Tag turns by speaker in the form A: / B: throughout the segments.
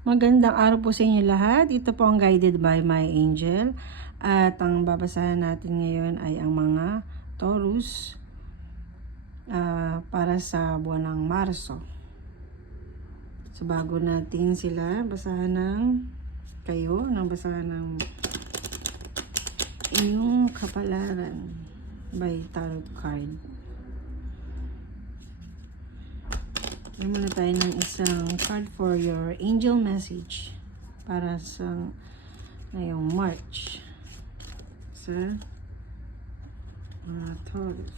A: Magandang araw po sa inyo lahat. Ito po ang guided by my angel. At ang babasahan natin ngayon ay ang mga Taurus ah, para sa buwan ng Marso. So bago natin sila basahan ng kayo, ng basahan ng inyong kapalaran by tarot card. Bigyan muna tayo ng isang card for your angel message para sa ngayong March sa mga Taurus.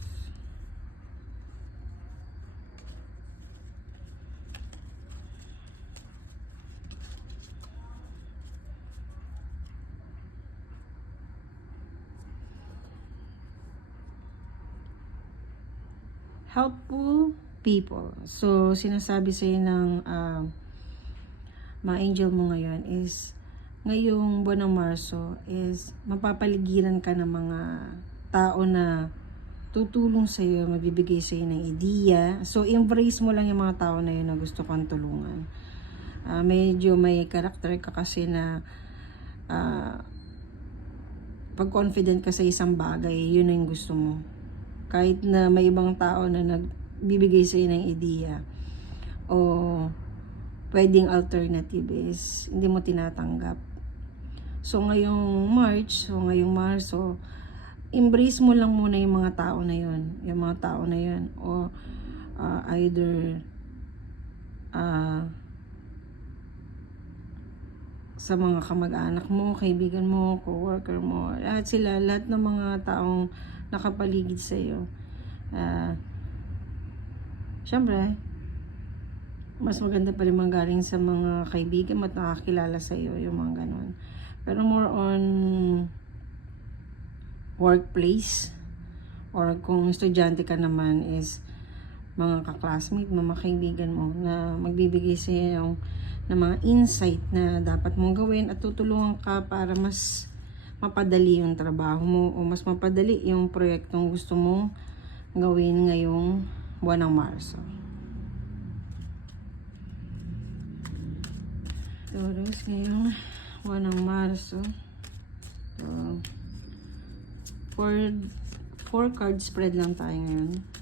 A: helpful people. So, sinasabi sa ng ah, mga angel mo ngayon is ngayong buwan ng Marso is mapapaligiran ka ng mga tao na tutulong sa iyo, magbibigay sa iyo ng ideya. So, embrace mo lang yung mga tao na yun na gusto kang tulungan. Ah, medyo may karakter ka kasi na ah, pag confident ka sa isang bagay, yun na yung gusto mo kahit na may ibang tao na nagbibigay sa ng ideya o pwedeng alternative is hindi mo tinatanggap. So ngayong March, so ngayong Marso, embrace mo lang muna yung mga tao na yun, yung mga tao na yun o uh, either uh, sa mga kamag-anak mo, kaibigan mo, co-worker mo, lahat sila, lahat ng mga taong nakapaligid sa iyo. Uh, Siyempre, mas maganda pa rin manggaling sa mga kaibigan at nakakilala sa iyo, yung mga ganun. Pero more on workplace or kung estudyante ka naman is mga kaklasmate mo, mga kaibigan mo na magbibigay sa iyo ng mga insight na dapat mong gawin at tutulungan ka para mas mapadali yung trabaho mo o mas mapadali yung proyektong gusto mong gawin ngayong buwan ng Marso. Taurus ngayong buwan ng Marso. So, four, four card spread lang tayo ngayon.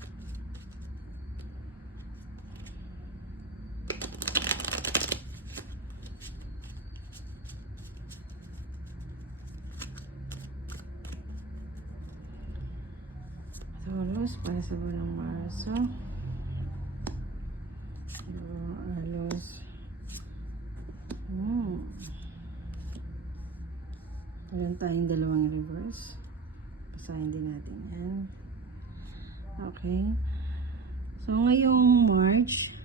A: Taurus para ng Marso. Dalawa, alos. Hmm. Meron tayong dalawang reverse. Basahin din natin yan. Okay. So, ngayong March,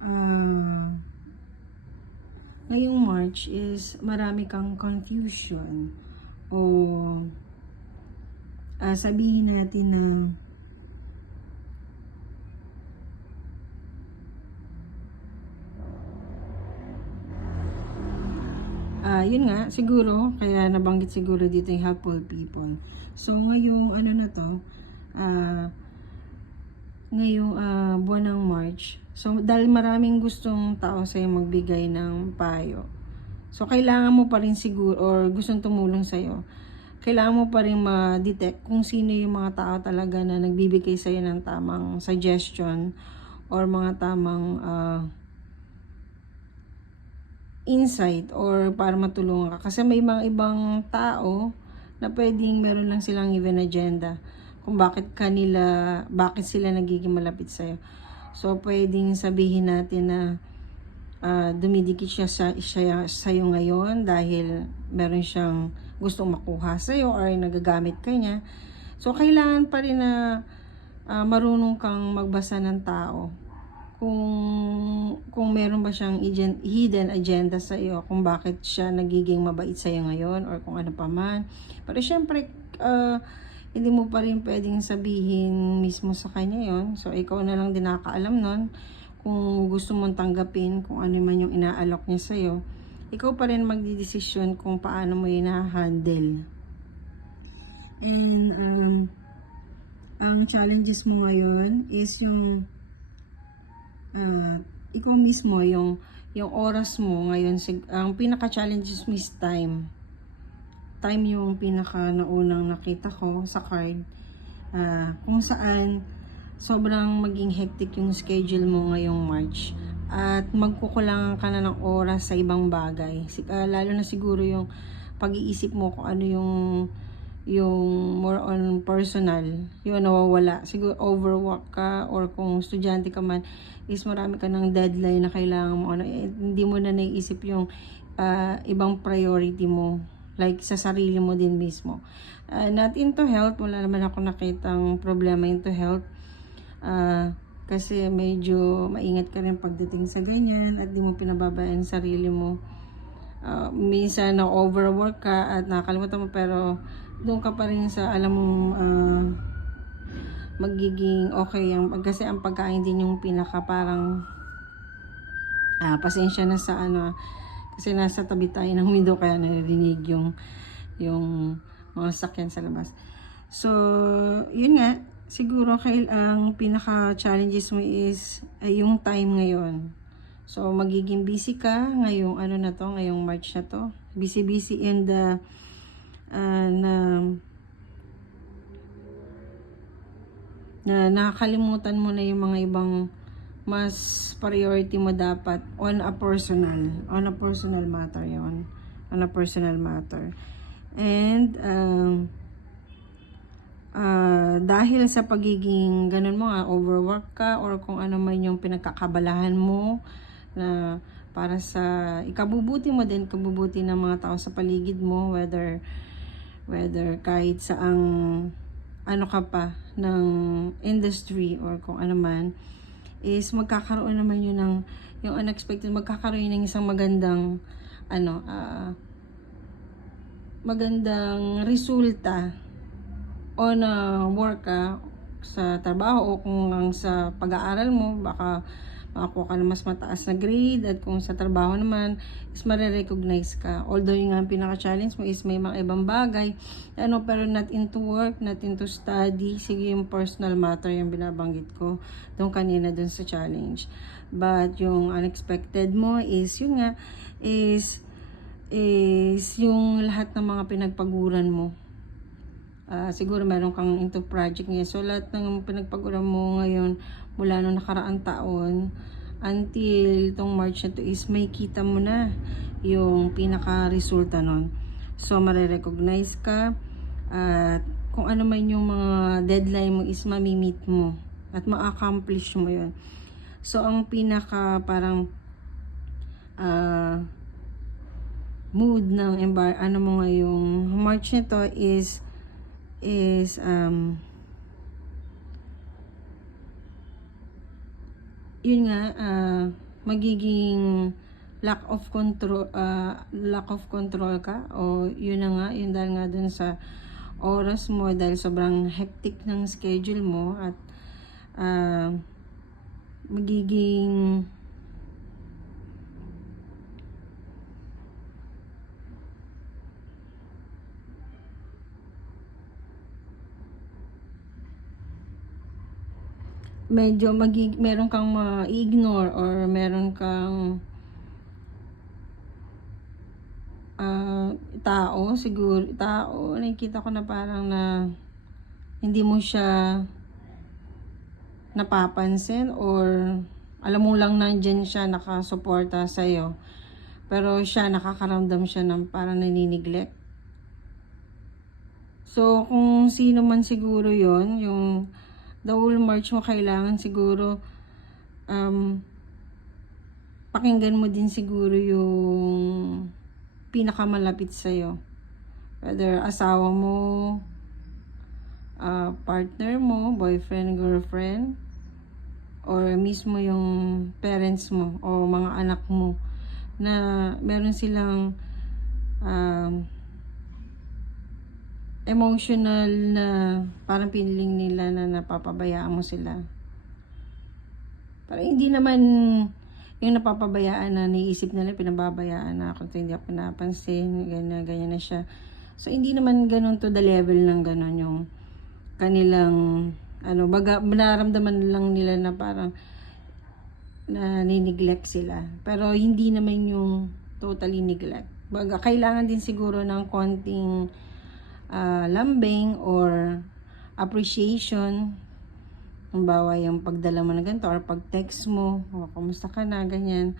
A: ah, ngayong March is marami kang confusion o ah, sabihin natin na Ah, yun nga, siguro, kaya nabanggit siguro dito yung helpful people. So, ngayong ano na to, ah, ngayong ah, buwan ng March, so dahil maraming gustong tao sa'yo magbigay ng payo, so kailangan mo pa rin siguro, or gustong tumulong sa'yo, kailangan mo pa rin ma-detect kung sino yung mga tao talaga na nagbibigay sa'yo ng tamang suggestion or mga tamang ah, insight or para matulungan ka. Kasi may mga ibang tao na pwedeng meron lang silang even agenda kung bakit kanila, bakit sila nagiging malapit sa'yo. So, pwedeng sabihin natin na ah, dumidikit siya sa siya sa'yo ngayon dahil meron siyang gustong makuha sa'yo or nagagamit ka niya. So, kailangan pa rin na ah, marunong kang magbasa ng tao kung kung meron ba siyang hidden agenda sa iyo kung bakit siya nagiging mabait sa iyo ngayon or kung ano pa man. Pero syempre uh, hindi mo pa rin pwedeng sabihin mismo sa kanya yon So ikaw na lang din nakakaalam nun kung gusto mong tanggapin kung ano man yung inaalok niya sa iyo. Ikaw pa rin magdidesisyon kung paano mo yun handle And um, ang challenges mo ngayon is yung ah, ikaw mismo, yung yung oras mo ngayon, ang pinaka-challenges mo is time. Time yung pinaka naunang nakita ko sa card. Ah, kung saan sobrang maging hectic yung schedule mo ngayong March at magkukulangan ka na ng oras sa ibang bagay. Ah, lalo na siguro yung pag-iisip mo kung ano yung yung more on personal, yun nawawala. Siguro overwork ka or kung estudyante ka man, is marami ka ng deadline na kailangan mo. Ano, eh, hindi mo na naiisip yung ah, ibang priority mo. Like sa sarili mo din mismo. Ah, not into health, wala naman ako nakitang problema into health. Ah, kasi medyo maingat ka rin pagdating sa ganyan at di mo pinababayaan sarili mo. Ah, minsan na overwork ka at nakakalimutan mo pero doon ka pa rin sa alam mo magiging okay ang kasi ang pagkain din yung pinaka parang ah, pasensya na sa ano kasi nasa tabi tayo ng window kaya naririnig yung yung mga sakyan sa labas. So, yun nga, siguro kail ang pinaka challenges mo is ay yung time ngayon. So, magiging busy ka ngayong ano na to, ngayong March na to. Busy-busy in the ah, na na nakakalimutan mo na yung mga ibang mas priority mo dapat on a personal on a personal matter yon on a personal matter. And um, ah, dahil sa pagiging ganun mo nga overwork ka or kung ano man yung pinagkakabalahan mo na para sa ikabubuti mo din kabubuti ng mga tao sa paligid mo whether whether kahit sa ang ano ka pa ng industry or kung ano man is magkakaroon naman yun ng yung unexpected magkakaroon yun ng isang magandang ano ah, magandang resulta on a work ka sa trabaho o kung ang sa pag-aaral mo. Baka makakuha ka ng mas mataas na grade at kung sa trabaho naman is marirecognize ka. Although yung pinaka-challenge mo is may mga ibang bagay ano pero not into work not into study. Sige yung personal matter yung binabanggit ko doon kanina doon sa challenge. But yung unexpected mo is yun nga is is yung lahat ng mga pinagpaguran mo Ah, siguro meron kang into project ngayon. So, lahat ng pinagpaguran mo ngayon mula nung nakaraang taon until tong March na to is may kita mo na yung pinaka-resulta nun. So, marirecognize ka at kung ano man yung mga deadline mo is mamimit mo at ma-accomplish mo yun. So, ang pinaka parang ah mood ng ano mo ngayong March nito is is um yun nga ah, magiging lack of control ah, lack of control ka o yun na nga yun dahil nga dun sa oras mo dahil sobrang hectic ng schedule mo at ah, magiging medyo magig meron kang ma-ignore or meron kang ah, tao siguro tao nakikita ko na parang na hindi mo siya napapansin or alam mo lang nandyan siya nakasuporta sa iyo pero siya nakakaramdam siya ng parang naniniglect. So kung sino man siguro yon yung the whole March mo kailangan siguro um, pakinggan mo din siguro yung pinakamalapit sa'yo. Whether asawa mo, ah, partner mo, boyfriend, girlfriend, or mismo yung parents mo o mga anak mo na meron silang um, emotional na parang feeling nila na napapabayaan mo sila. Parang hindi naman yung napapabayaan na niisip nila pinababayaan na ako hindi ako pinapansin, ganyan, ganyan na siya. So, hindi naman ganun to the level ng ganun yung kanilang ano, baga, nararamdaman lang nila na parang na nineglect sila. Pero hindi naman yung totally neglect. Baga, kailangan din siguro ng konting ah, lambing or appreciation. Halimbawa, yung pagdala mo na ganito or pag-text mo, o kumusta ka na, ganyan.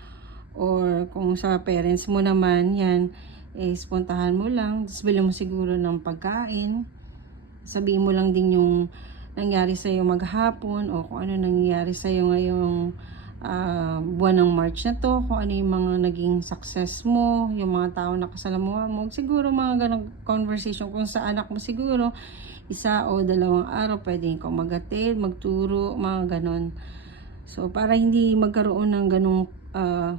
A: Or kung sa parents mo naman, yan, is puntahan mo lang, tapos bilhin mo siguro ng pagkain. Sabihin mo lang din yung nangyari sa iyo maghapon o kung ano nangyari sa iyo ngayong ah, buwan ng March na to, kung ano yung mga naging success mo, yung mga tao na kasalamuha mo. Siguro mga ganong conversation kung sa anak mo siguro, isa o dalawang araw pwede ikaw magatid, magturo, mga ganon. So, para hindi magkaroon ng ganong ah,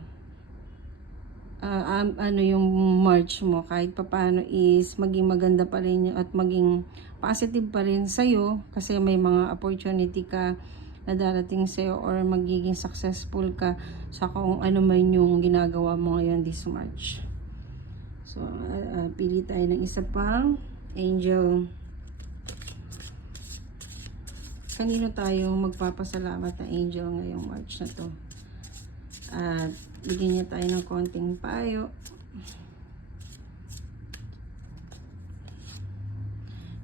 A: am- ano yung March mo kahit papaano is maging maganda pa rin at maging positive pa rin sa'yo kasi may mga opportunity ka na darating sa'yo or magiging successful ka sa kung ano man yung ginagawa mo ngayon this March. So, ah, ah, pili tayo ng isa pang angel. Kanino tayo magpapasalamat na angel ngayong March na to? At bigyan niya tayo ng konting payo.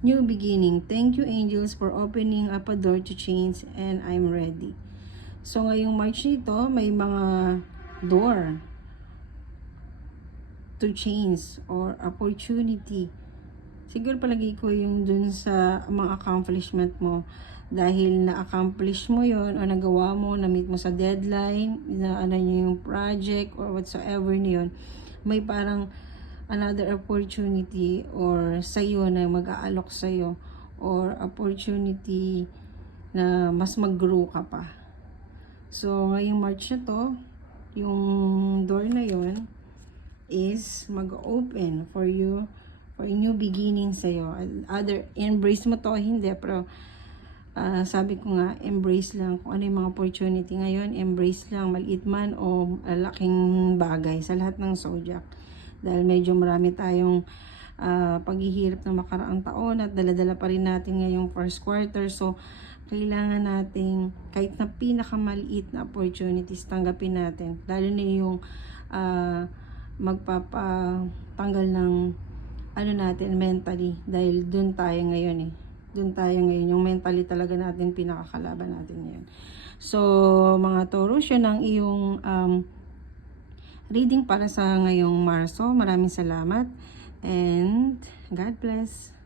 A: New beginning. Thank you angels for opening up a door to change and I'm ready. So ngayong March nito, may mga door to change or opportunity. Siguro palagi ko yung dun sa mga accomplishment mo dahil na-accomplish mo yon o nagawa mo, na-meet mo sa deadline, na ano yung project or whatsoever na yun, may parang another opportunity or sa'yo na mag-aalok sa'yo or opportunity na mas mag-grow ka pa. So, ngayong March na to, yung door na yon is mag-open for you for a new beginning sa'yo. Other, embrace mo to, hindi, pero ah, sabi ko nga, embrace lang kung ano yung mga opportunity ngayon, embrace lang, maliit man o laking bagay sa lahat ng zodiac. Dahil medyo marami tayong ah, paghihirap ng makaraang taon at daladala pa rin natin ngayong first quarter. So, kailangan nating kahit na pinakamaliit na opportunities tanggapin natin. Lalo na yung ah, magpapatanggal ng ano natin mentally dahil dun tayo ngayon eh. Dun tayo ngayon. Yung mentally talaga natin pinakakalaban natin ngayon. So, mga Taurus, yun ang iyong um, reading para sa ngayong Marso. Maraming salamat and God bless.